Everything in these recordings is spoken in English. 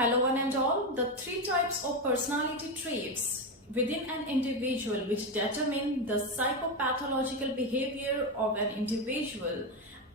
Hello one and all. The three types of personality traits within an individual which determine the psychopathological behavior of an individual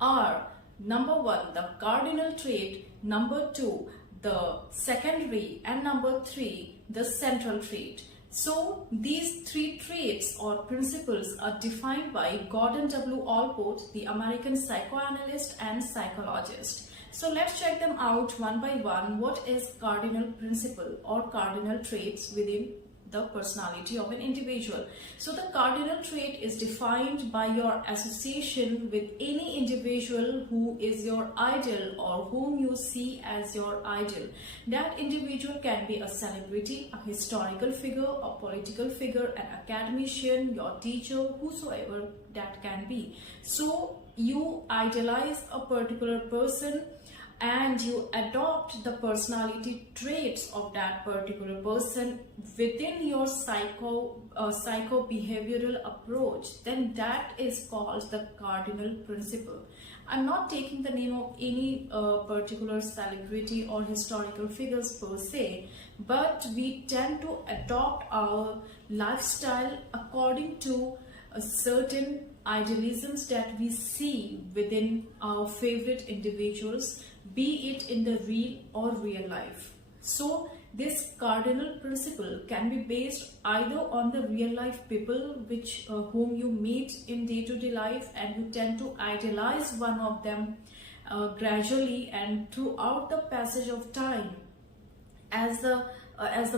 are: number one, the cardinal trait; number two, the secondary; and number three, the central trait. So these three traits or principles are defined by Gordon W. Allport, the American psychoanalyst and psychologist. So let's check them out one by one. What is cardinal principle or cardinal traits within the personality of an individual? So the cardinal trait is defined by your association with any individual who is your idol or whom you see as your idol. That individual can be a celebrity, a historical figure, a political figure, an academician, your teacher, whosoever that can be. So you idolize a particular person and you adopt the personality traits of that particular person within your psycho-behavioral approach, then that is called the cardinal principle. I'm not taking the name of any particular celebrity or historical figures per se, but we tend to adopt our lifestyle according to a certain idealisms that we see within our favorite individuals, be it in the real or real life. So this cardinal principle can be based either on the real life people which whom you meet in day-to-day life, and you tend to idolize one of them gradually, and throughout the passage of time, as the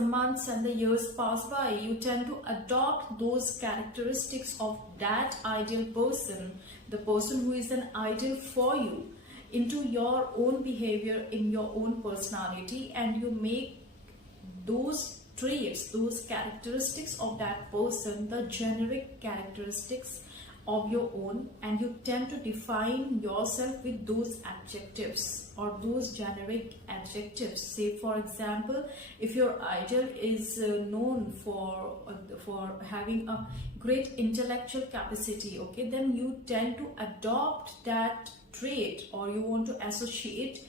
months and the years pass by, you tend to adopt those characteristics of that ideal person, the person who is an idol for you, into your own behavior, in your own personality, and you make those traits, those characteristics of that person the generic characteristics of your own, and you tend to define yourself with those adjectives or those generic adjectives. Say for example, if your idol is known for having a great intellectual capacity, okay, then you tend to adopt that trait, or you want to associate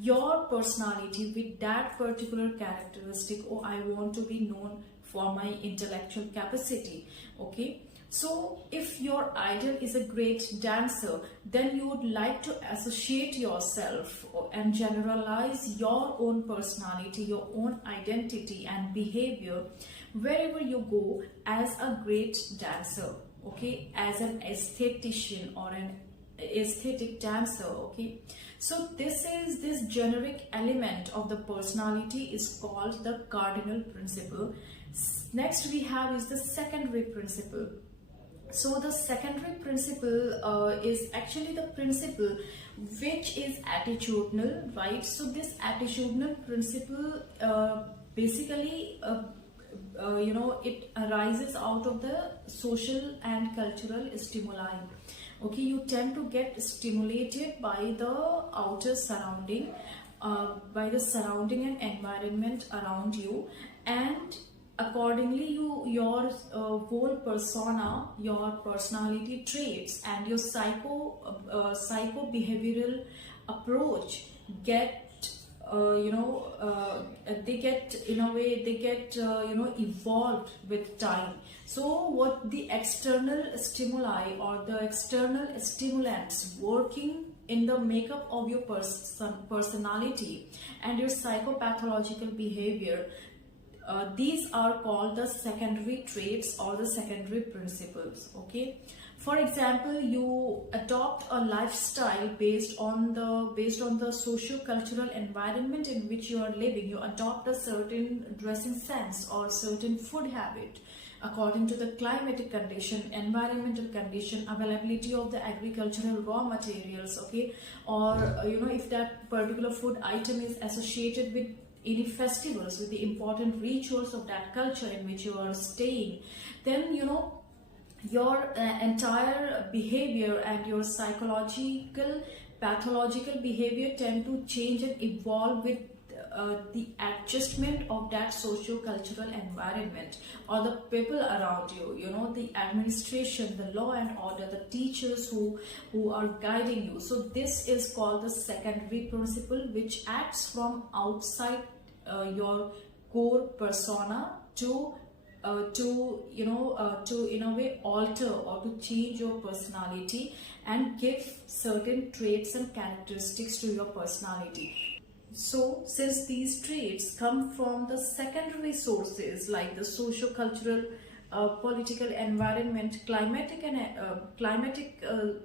your personality with that particular characteristic. Oh, I want to be known for my intellectual capacity, okay. So if your idol is a great dancer, then you would like to associate yourself and generalize your own personality, your own identity and behavior wherever you go as a great dancer, okay, as an aesthetician or an aesthetic dancer, okay. So this generic element of the personality is called the cardinal principle. Next we have is the secondary principle. So the secondary principle is actually the principle which is attitudinal, right? So this attitudinal principle basically it arises out of the social and cultural stimuli. Okay, you tend to get stimulated by the outer surrounding, by the surrounding and environment around you, and accordingly your whole persona, your personality traits and your psycho behavioral approach get evolved with time. So what the external stimuli or the external stimulants working in the makeup of your personality and your psychopathological behavior, these are called the secondary traits or the secondary principles, okay. For example, you adopt a lifestyle based on the socio-cultural environment in which you are living. You adopt a certain dressing sense or certain food habit according to the climatic condition, environmental condition, availability of the agricultural raw materials, okay, or if that particular food item is associated with any festivals, with the important rituals of that culture in which you are staying, then your entire behavior and your psychological pathological behavior tend to change and evolve with the adjustment of that socio-cultural environment or the people around you, the administration, the law and order, the teachers who are guiding you. So this is called the secondary principle, which acts from outside your core persona to in a way alter or to change your personality and give certain traits and characteristics to your personality. So since these traits come from the secondary sources like the socio-cultural, political environment, climatic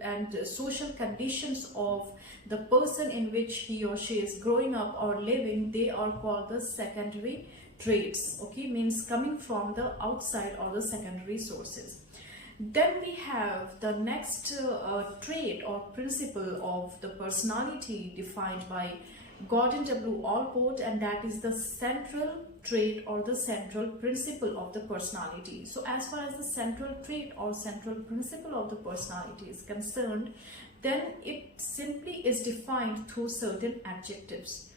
and social conditions of the person in which he or she is growing up or living, they are called the secondary traits. Okay, means coming from the outside or the secondary sources. Then we have the next trait or principle of the personality defined by Gordon W. Allport, and that is the central trait or the central principle of the personality. So as far as the central trait or central principle of the personality is concerned, then it simply is defined through certain adjectives.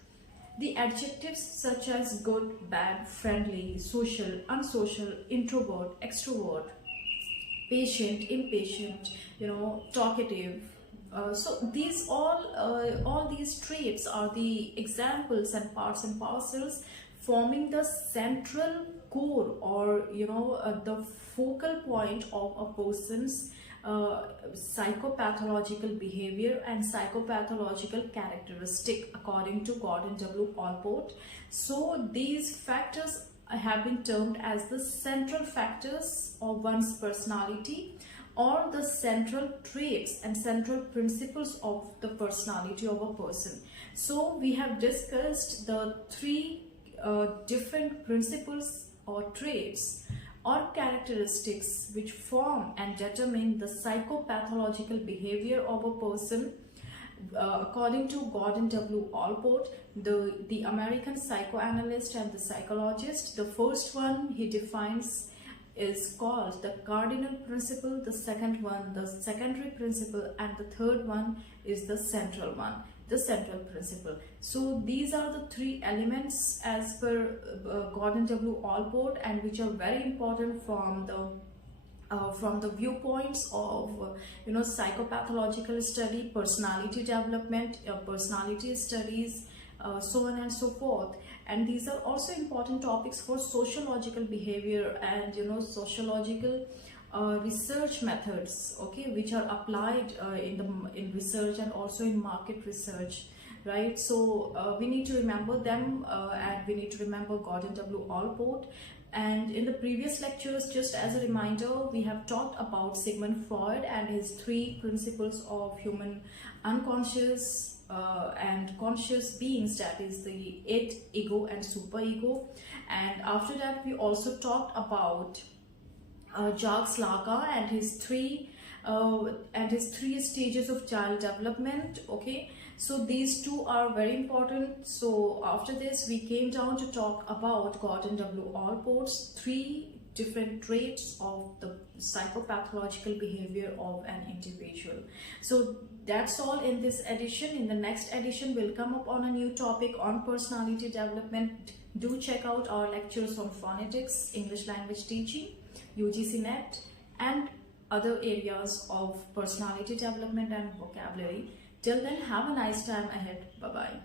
The adjectives such as good, bad, friendly, social, unsocial, introvert, extrovert, patient, impatient, talkative. So these all these traits are the examples and parts and parcels forming the central core or the focal point of a person's psychopathological behavior and psychopathological characteristic according to Gordon W. Allport. So these factors have been termed as the central factors of one's personality or the central traits and central principles of the personality of a person. So we have discussed the three different principles or traits or characteristics which form and determine the psychopathological behavior of a person according to Gordon W. Allport, the American psychoanalyst and the psychologist. The first one he defines is called the cardinal principle, the second one the secondary principle, and the third one is the central one, the central principle. So these are the three elements as per Gordon W. Allport, and which are very important from the viewpoints of psychopathological study, personality development, personality studies, so on and so forth. And these are also important topics for sociological behavior and sociological research methods, okay, which are applied in research and also in market research, right? So we need to remember them and we need to remember Gordon W. Allport. And in the previous lectures, just as a reminder, we have talked about Sigmund Freud and his three principles of human unconscious and conscious beings, that is the id, ego and superego. And after that we also talked about Jacques Lacan and his three stages of child development, okay. So these two are very important. So after this we came down to talk about Gordon W. Allport's three different traits of the psychopathological behavior of an individual. So that's all in this edition. In the next edition we'll come up on a new topic on personality development. Do check out our lectures on phonetics, English language teaching, UGC NET, and other areas of personality development and vocabulary. Till then, have a nice time ahead. Bye bye.